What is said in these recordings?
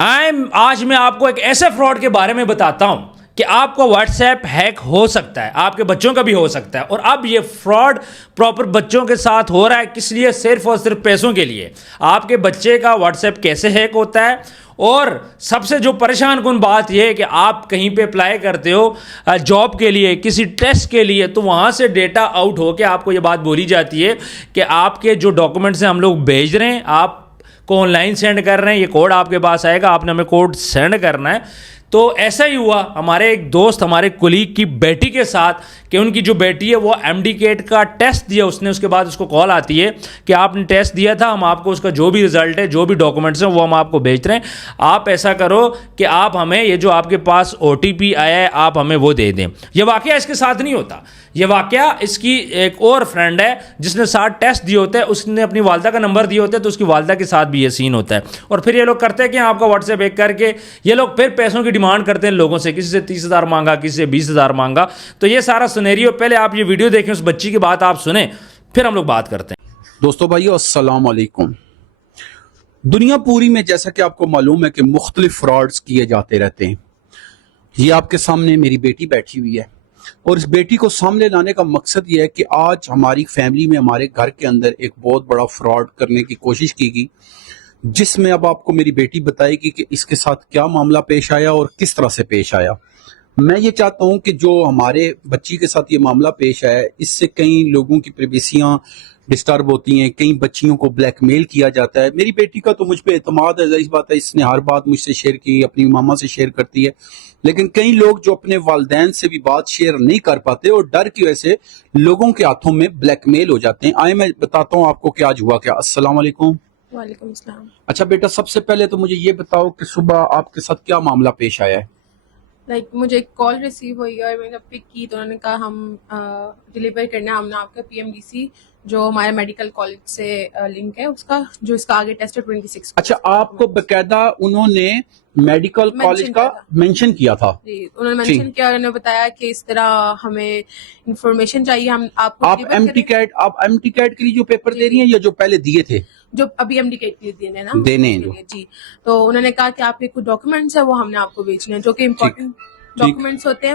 آج میں آپ کو ایک ایسے فراڈ کے بارے میں بتاتا ہوں کہ آپ کا واٹس ایپ ہیک ہو سکتا ہے, آپ کے بچوں کا بھی ہو سکتا ہے. اور اب یہ فراڈ پراپر بچوں کے ساتھ ہو رہا ہے, کس لیے؟ صرف اور صرف پیسوں کے لیے. آپ کے بچے کا واٹس ایپ کیسے ہیک ہوتا ہے, اور سب سے جو پریشان کن بات یہ ہے کہ آپ کہیں پہ اپلائی کرتے ہو جاب کے لیے, کسی ٹیسٹ کے لیے, تو وہاں سے ڈیٹا آؤٹ ہو کے آپ کو یہ بات بولی جاتی ہے کہ آپ کے جو ڈاکومنٹس ہیں ہم لوگ بھیج رہے ہیں, آپ کو آن لائن سینڈ کر رہے ہیں, یہ کوڈ آپ کے پاس آئے گا, آپ نے ہمیں کوڈ سینڈ کرنا ہے. تو ایسا ہی ہوا ہمارے ایک دوست, ہمارے کولیگ کی بیٹی کے ساتھ, کہ ان کی جو بیٹی ہے وہ MD-CAT کا ٹیسٹ دیا اس نے, اس کے بعد اس کو کال آتی ہے کہ آپ نے ٹیسٹ دیا تھا, ہم آپ کو اس کا جو بھی رزلٹ ہے, جو بھی ڈاکومنٹس ہیں وہ ہم آپ کو بھیج رہے ہیں. آپ ایسا کرو کہ آپ ہمیں یہ جو آپ کے پاس OTP آیا ہے آپ ہمیں وہ دے دیں. یہ واقعہ اس کے ساتھ نہیں ہوتا, یہ واقعہ اس کی ایک اور فرینڈ ہے جس نے 7 ٹیسٹ دیے ہوتے ہیں, اس نے اپنی والدہ کا نمبر دیے ہوتے ہیں, تو اس کی والدہ کے ساتھ بھی یہ سین ہوتا ہے. اور پھر یہ لوگ کرتے ہیں کہ آپ کا واٹس ایپ ہیک کر کے یہ لوگ پھر پیسوں کی ڈیمانڈ کرتے ہیں لوگوں سے, کسی سے 30,000 مانگا, کسی سے 20,000 مانگا. تو یہ سارا سنیریو, پہلے آپ یہ ویڈیو دیکھیں, اس بچی کی بات آپ سنیں, پھر ہم لوگ بات کرتے ہیں. دوستو بھائیو السلام علیکم. دنیا پوری میں جیسا کہ آپ کو معلوم ہے کہ مختلف فراڈز کیے جاتے رہتے ہیں. یہ آپ کے سامنے میری بیٹی بیٹھی ہوئی ہے, اور اس بیٹی کو سامنے لانے کا مقصد یہ ہے کہ آج ہماری فیملی میں, ہمارے گھر کے اندر ایک بہت بڑا فراڈ کرنے کی کوشش کی گئی, جس میں اب آپ کو میری بیٹی بتائے گی کہ اس کے ساتھ کیا معاملہ پیش آیا اور کس طرح سے پیش آیا. میں یہ چاہتا ہوں کہ جو ہمارے بچی کے ساتھ یہ معاملہ پیش آیا ہے, اس سے کئی لوگوں کی پریویسیاں ڈسٹرب ہوتی ہیں, کئی بچیوں کو بلیک میل کیا جاتا ہے. میری بیٹی کا تو مجھ پہ اعتماد ہے, ظاہر بات ہے اس نے ہر بات مجھ سے شیئر کی, اپنی ماما سے شیئر کرتی ہے, لیکن کئی لوگ جو اپنے والدین سے بھی بات شیئر نہیں کر پاتے اور ڈر کی وجہ سے لوگوں کے ہاتھوں میں بلیک میل ہو جاتے ہیں. آئے میں بتاتا ہوں آپ کو کہ آج ہوا کیا. السلام علیکم. وعلیکم السلام. اچھا بیٹا, سب سے پہلے تو مجھے یہ بتاؤ کہ صبح آپ کے ساتھ کیا معاملہ پیش آیا ہے؟ مجھے ایک کال ریسیو ہوئی اور میں نے پک کی, تو انہوں نے کہا ہم ڈلیور کرنا ہے, ہم نے آپ کا PMDC جو ہمارے میڈیکل کالج سے لنک ہے اس کا, جو اس کا آگے ٹیسٹ ہے 26. اچھا, آپ کو باقاعدہ انہوں نے میڈیکل کالج کا مینشن کیا تھا؟ جی, انہوں نے مینشن کیا اور انہوں نے بتایا کہ اس طرح ہمیں انفارمیشن چاہیے, ہم آپ کو MD-CAT کے لیے جو پیپر دے رہی ہیں یا جو پہلے دیے تھے؟ جو ابھی MD-CAT کے لیے دینے ہیں جی. تو انہوں نے کہا کہ آپ کے کچھ ڈاکومنٹس ہیں وہ ہم نے آپ کو بھیجنے ہیں, جو کہ امپورٹنٹ ڈاکومنٹس ہوتے ہیں,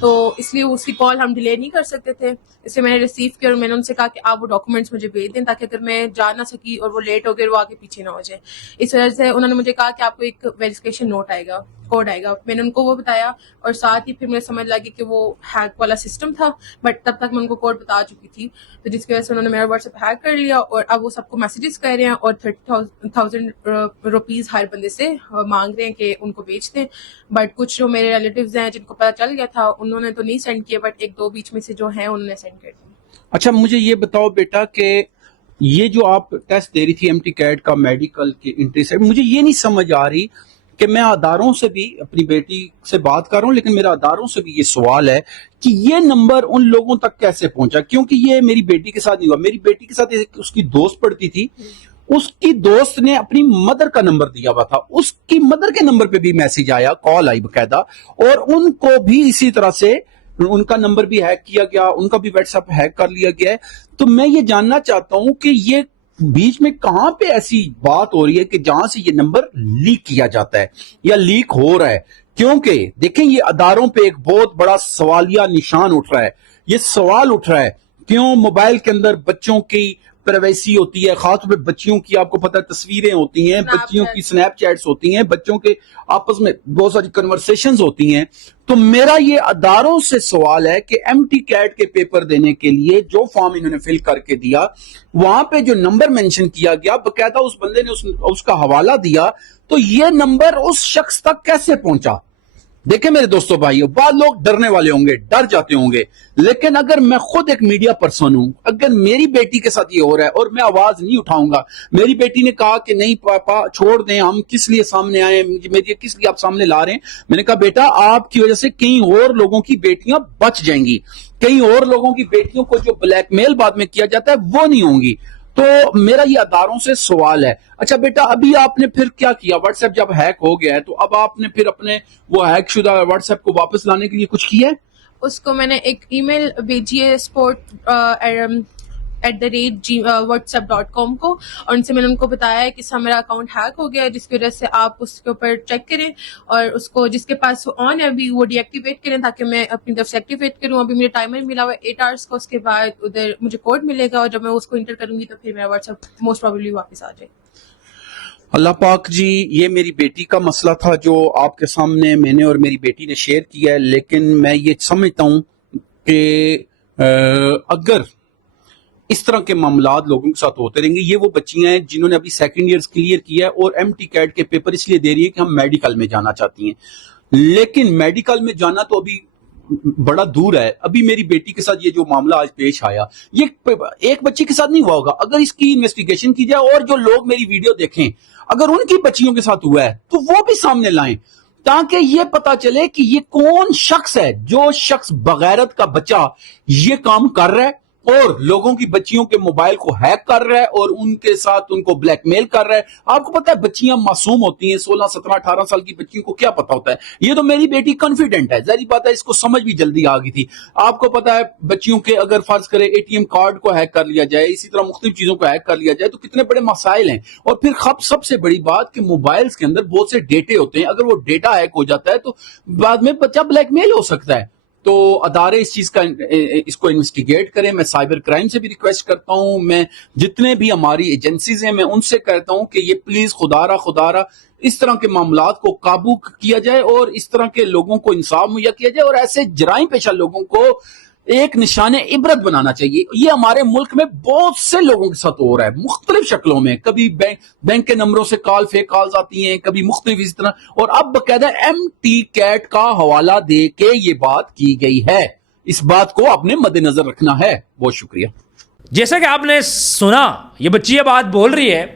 تو اس لیے اس کی کال ہم ڈیلے نہیں کر سکتے تھے. اس لیے میں نے ریسیو کیا اور میں نے ان سے کہا کہ آپ وہ ڈاکومنٹس مجھے بھیج دیں, تاکہ اگر میں جا نہ سکی اور وہ لیٹ ہو گئے وہ آگے پیچھے نہ ہو جائے. اس وجہ سے انہوں نے مجھے کہا کہ آپ کو ایک ویریفیکیشن نوٹ آئے گا, کوڈ آئے گا. میں نے ان کو وہ بتایا, اور ساتھ ہی پھر مجھے سمجھ لگی کہ وہ ہیک والا سسٹم تھا, بٹ تب تک میں ان کو کوڈ بتا چکی تھی, تو جس کی وجہ سے انہوں نے میرا واٹس ایپ ہیک کر لیا, اور اب وہ سب کو میسیجز کر رہے ہیں اور 30,000 روپیز ہر بندے سے مانگ رہے ہیں کہ ان کو بیچ دیں. بٹ کچھ جو میرے ریلیٹیوز ہیں جن کو پتا چل گیا تھا, انہوں نے تو نہیں سینڈ کیا, بٹ 1-2 بیچ میں سے جو ہیں انہوں نے سینڈ کر دیا. اچھا, مجھے یہ بتاؤ بیٹا کہ یہ جو آپ ٹیسٹ دے رہی تھی MD-CAT کا میڈیکل کے انٹری سے, مجھے یہ نہیں سمجھ آ رہی کہ میں اداروں سے بھی اپنی بیٹی سے بات کر رہا ہوں, لیکن میرا اداروں سے بھی یہ سوال ہے کہ یہ نمبر ان لوگوں تک کیسے پہنچا, کیونکہ یہ میری بیٹی کے ساتھ نہیں ہوا. میری بیٹی کے ساتھ اس کی دوست پڑھتی تھی, اس کی دوست نے اپنی مدر کا نمبر دیا ہوا تھا, اس کی مدر کے نمبر پہ بھی میسج آیا, کال آئی باقاعدہ, اور ان کو بھی اسی طرح سے ان کا نمبر بھی ہیک کیا گیا, ان کا بھی واٹس ایپ ہیک کر لیا گیا ہے. تو میں یہ جاننا چاہتا ہوں کہ یہ بیچ میں کہاں پہ ایسی بات ہو رہی ہے کہ جہاں سے یہ نمبر لیک کیا جاتا ہے یا لیک ہو رہا ہے, کیونکہ دیکھیں یہ اداروں پہ ایک بہت بڑا سوالیہ نشان اٹھ رہا ہے. یہ سوال اٹھ رہا ہے کیوں موبائل کے اندر بچوں کی پرائیویسی ہوتی ہے, خاص طور پہ بچیوں کی, آپ کو پتہ ہے تصویریں ہوتی ہیں, بچیوں کی سنیپ چیٹس ہوتی ہیں, بچوں کے آپس میں بہت ساری کنورسیشنز ہوتی ہیں. تو میرا یہ اداروں سے سوال ہے کہ MD-CAT کے پیپر دینے کے لیے جو فارم انہوں نے فل کر کے دیا, وہاں پہ جو نمبر مینشن کیا گیا باقاعدہ اس بندے نے اس کا حوالہ دیا, تو یہ نمبر اس شخص تک کیسے پہنچا؟ دیکھیں میرے دوستو بھائیو, بعض لوگ ڈرنے والے ہوں گے, ڈر جاتے ہوں گے, لیکن اگر میں خود ایک میڈیا پرسن ہوں, اگر میری بیٹی کے ساتھ یہ ہو رہا ہے اور میں آواز نہیں اٹھاؤں گا, میری بیٹی نے کہا کہ نہیں پاپا چھوڑ دیں, ہم کس لیے سامنے آئے ہیں, کس لیے آپ سامنے لا رہے ہیں, میں نے کہا بیٹا آپ کی وجہ سے کئی اور لوگوں کی بیٹیاں بچ جائیں گی, کئی اور لوگوں کی بیٹیوں کو جو بلیک میل بعد میں کیا جاتا ہے وہ نہیں ہوں گی. تو میرا یہ اداروں سے سوال ہے. اچھا بیٹا, ابھی آپ نے پھر کیا کیا؟ واٹس ایپ جب ہیک ہو گیا ہے تو اب آپ نے پھر اپنے وہ ہیک شدہ واٹس ایپ کو واپس لانے کے لیے کچھ کیا ہے؟ اس کو میں نے ایک ای میل بھیجی ہے, whatsapp.com کو, اور ان سے میں نے ان کو بتایا ہے کہ سر میرا اکاؤنٹ ہیک ہو گیا ہے، جس کی وجہ سے آپ اس کے اوپر چیک کریں اور اس کو جس کے پاس آن ہے ابھی وہ ڈی ایکٹیویٹ کریں تاکہ میں اپنی طرف سے ایکٹیویٹ کروں. ابھی مجھے ٹائمر ملا ہوا ہے 8 آورس کا، اس کے بعد ادھر مجھے کوڈ ملے گا اور جب میں اس کو انٹر کروں گی تو پھر میرا واٹس ایپ موسٹ پروبیبلی واپس آ جائے. اللہ پاک جی، یہ میری بیٹی کا مسئلہ تھا جو آپ کے سامنے میں نے اور میری بیٹی نے شیئر کیا ہے، لیکن میں یہ سمجھتا ہوں کہ اگر اس طرح کے معاملات لوگوں کے ساتھ ہوتے رہیں گے، یہ وہ بچیاں ہیں جنہوں نے ابھی سیکنڈ ایئرز کلیئر کیا ہے اور ایم ٹی کیٹ کے پیپر اس لیے دے رہی ہے کہ ہم میڈیکل میں جانا چاہتی ہیں، لیکن میڈیکل میں جانا تو ابھی بڑا دور ہے. ابھی میری بیٹی کے ساتھ یہ جو معاملہ آج پیش آیا، یہ ایک بچی کے ساتھ نہیں ہوا ہوگا. اگر اس کی انویسٹیگیشن کی جائے اور جو لوگ میری ویڈیو دیکھیں اگر ان کی بچیوں کے ساتھ ہوا ہے تو وہ بھی سامنے لائیں تاکہ یہ پتا چلے کہ یہ کون شخص ہے جو شخص بغیرت کا بچہ یہ کام کر رہا ہے اور لوگوں کی بچیوں کے موبائل کو ہیک کر رہا ہے اور ان کے ساتھ ان کو بلیک میل کر رہا ہے. آپ کو پتا ہے بچیاں معصوم ہوتی ہیں، 16 17 18 سال کی بچیوں کو کیا پتا ہوتا ہے. یہ تو میری بیٹی کانفیڈنٹ ہے، ظاہری بات ہے اس کو سمجھ بھی جلدی آ گئی تھی. آپ کو پتا ہے بچیوں کے اگر فرض کرے اے ٹی ایم کارڈ کو ہیک کر لیا جائے، اسی طرح مختلف چیزوں کو ہیک کر لیا جائے تو کتنے بڑے مسائل ہیں. اور پھر سب سے بڑی بات کہ موبائلز کے اندر بہت سے ڈیٹے ہوتے ہیں، اگر وہ ڈیٹا ہیک ہو جاتا ہے تو بعد میں بچہ بلیک میل ہو سکتا ہے. تو ادارے اس چیز کا اس کو انویسٹیگیٹ کریں. میں سائبر کرائم سے بھی ریکویسٹ کرتا ہوں، میں جتنے بھی ہماری ایجنسیز ہیں میں ان سے کہتا ہوں کہ یہ پلیز خدا را اس طرح کے معاملات کو قابو کیا جائے اور اس طرح کے لوگوں کو انصاف مہیا کیا جائے اور ایسے جرائم پیشہ لوگوں کو ایک نشان عبرت بنانا چاہیے. یہ ہمارے ملک میں بہت سے لوگوں کے ساتھ ہو رہا ہے مختلف شکلوں میں، کبھی بینک کے نمبروں سے فیک کالز آتی ہیں، کبھی مختلف اس طرح، اور اب باقاعدہ ایم ٹی کیٹ کا حوالہ دے کے یہ بات کی گئی ہے. اس بات کو آپ نے مد نظر رکھنا ہے. بہت شکریہ. جیسا کہ آپ نے سنا، یہ بچی یہ بات بول رہی ہے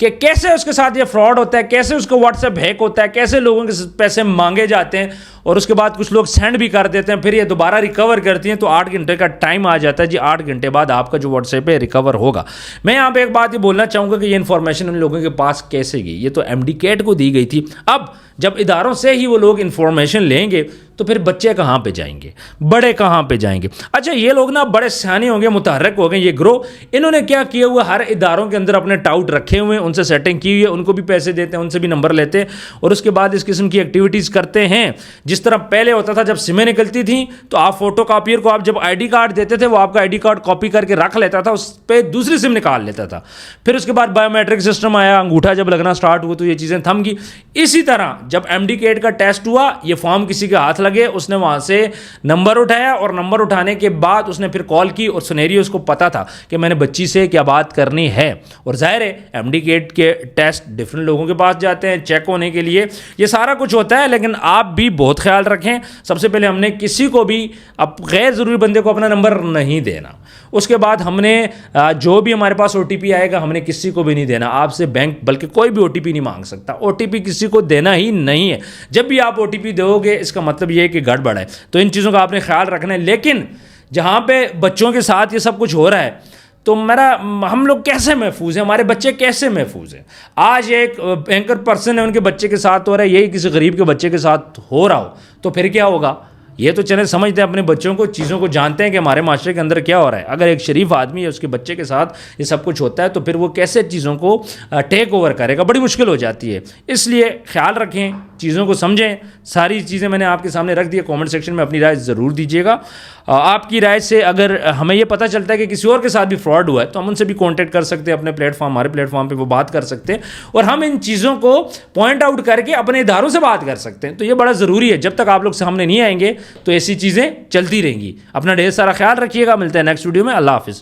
کہ کیسے اس کے ساتھ یہ فراڈ ہوتا ہے، کیسے اس کو واٹس ایپ ہیک ہوتا ہے، کیسے لوگوں کے پیسے مانگے جاتے ہیں اور اس کے بعد کچھ لوگ سینڈ بھی کر دیتے ہیں، پھر یہ دوبارہ ریکور کرتی ہیں. تو 8 گھنٹے کا ٹائم آ جاتا ہے جی، 8 گھنٹے بعد آپ کا جو واٹس ایپ ہے ریکور ہوگا. میں یہاں پہ ایک بات یہ بولنا چاہوں گا کہ یہ انفارمیشن ان لوگوں کے پاس کیسے گئی. یہ تو ایم ڈی کیٹ کو دی گئی تھی. اب جب اداروں سے ہی وہ لوگ انفارمیشن لیں گے تو پھر بچے کہاں پہ جائیں گے، بڑے کہاں پہ جائیں گے. اچھا یہ لوگ نا بڑے سیانے ہوں گے، متحرک ہو گئے یہ گروہ. انہوں نے کیا کیا ہوا، ہر اداروں کے اندر اپنے ٹاؤٹ رکھے ہوئے ہیں، ان سے سیٹنگ کی ہوئی ہے، ان کو بھی پیسے دیتے ہیں، ان سے بھی نمبر لیتے ہیں اور اس کے بعد اس قسم کی ایکٹیویٹیز کرتے ہیں. جس طرح پہلے ہوتا تھا جب سمیں نکلتی تھیں تو آپ فوٹو کاپیئر کو آپ جب آئی ڈی کارڈ دیتے تھے وہ آپ کا آئی ڈی کارڈ کاپی کر کے رکھ لیتا تھا، اس پہ دوسری سم نکال لیتا تھا. پھر اس کے بعد بایو میٹرک سسٹم آیا، انگوٹھا جب لگنا سٹارٹ ہوا تو یہ چیزیں تھم گئی. اسی طرح جب ایم ڈی کیٹ کا ٹیسٹ ہوا، یہ فارم کسی کے ہاتھ لگے، اس نے وہاں سے نمبر اٹھایا اور نمبر اٹھانے کے بعد اس نے پھر کال کی اور سنیریو اس کو پتا تھا کہ میں نے بچی سے کیا بات کرنی ہے. اور ظاہر ہے ایم ڈی کیٹ کے ٹیسٹ ڈفرینٹ لوگوں کے پاس جاتے ہیں چیک ہونے کے لیے، یہ سارا کچھ ہوتا ہے. لیکن آپ بھی بہت خیال رکھیں. سب سے پہلے ہم نے کسی کو بھی اب غیر ضروری بندے کو اپنا نمبر نہیں دینا. اس کے بعد ہم نے جو بھی ہمارے پاس او ٹی پی آئے گا ہم نے کسی کو بھی نہیں دینا. آپ سے بینک بلکہ کوئی بھی او ٹی پی نہیں مانگ سکتا. او ٹی پی کسی کو دینا ہی نہیں ہے. جب بھی آپ او ٹی پی دو گے اس کا مطلب یہ ہے کہ گڑبڑ ہے. تو ان چیزوں کا آپ نے خیال رکھنا ہے. لیکن جہاں پہ بچوں کے ساتھ یہ سب کچھ ہو رہا ہے تو ہم لوگ کیسے محفوظ ہیں، ہمارے بچے کیسے محفوظ ہیں. آج ایک اینکر پرسن ہے ان کے بچے کے ساتھ ہو رہا ہے، یہی کسی غریب کے بچے کے ساتھ ہو رہا ہو تو پھر کیا ہوگا. یہ تو چلیں سمجھتے ہیں اپنے بچوں کو، چیزوں کو جانتے ہیں کہ ہمارے معاشرے کے اندر کیا ہو رہا ہے. اگر ایک شریف آدمی ہے اس کے بچے کے ساتھ یہ سب کچھ ہوتا ہے تو پھر وہ کیسے چیزوں کو ٹیک اوور کرے گا، بڑی مشکل ہو جاتی ہے. اس لیے خیال رکھیں، چیزوں کو سمجھیں. ساری چیزیں میں نے آپ کے سامنے رکھ دی ہے. کامنٹ سیکشن میں اپنی رائے ضرور دیجیے گا. آپ کی رائے سے اگر ہمیں یہ پتہ چلتا ہے کہ کسی اور کے ساتھ بھی فراڈ ہوا ہے تو ہم ان سے بھی کانٹیکٹ کر سکتے ہیں اپنے پلیٹ فارم، ہمارے پلیٹ فارم پہ وہ بات کر سکتے ہیں اور ہم ان چیزوں کو پوائنٹ آؤٹ کر کے اپنے اداروں سے بات کر سکتے ہیں. تو یہ بڑا ضروری ہے. جب تک آپ لوگ سامنے نہیں آئیں گے تو ایسی چیزیں چلتی رہیں گی. اپنا ڈھیر سارا خیال رکھیے گا. ملتے ہیں نیکسٹ ویڈیو میں. اللہ حافظ.